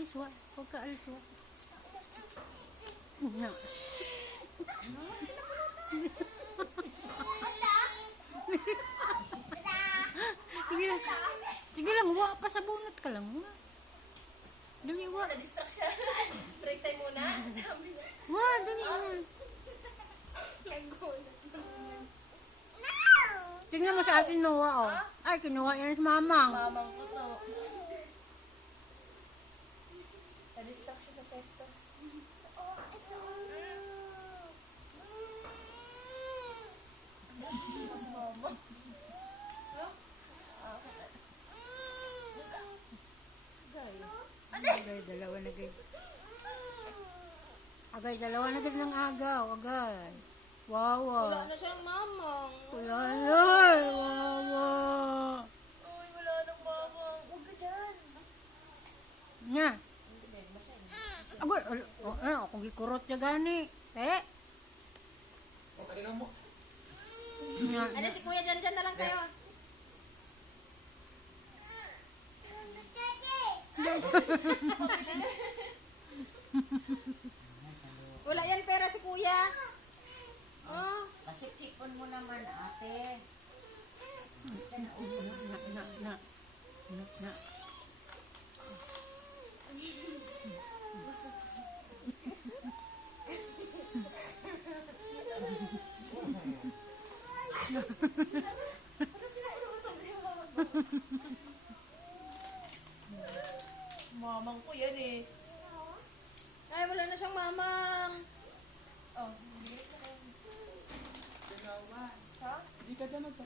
alis, wa. Huwag ka alis, wa. No. Sige lang. Sige lang, wa. Pasabunot ka lang, wa. Dali, wa. Na-distract siya. Break time muna. Sabi niya. Wa, dali na. Nagulat. Tingnan mo sa atin, Noah, oh. Ay, kinuha yan sa mamang. Mamang ko to. Na-distract siya sa sesto. Mas mama. Agay, dalawa na gay. Agay, dalawa na gay ng agaw. Agay. Wawa. Wala na siyang mamang. Wala na. Wawa. Uy, wala nang mamang. Huwag ka dyan. Nga. Agay, kung gikurot niya gani. O, kalingan mo. Nga. Ano si kuya dyan na lang sa'yo. Wala yan pera si kuya. Oh. Kasi tipon mo naman, ate. Na. Mamang ko yan eh. Ay, wala na siyang mamang. Oh, Sinawa. ha? Hindi ka dyan nagpa.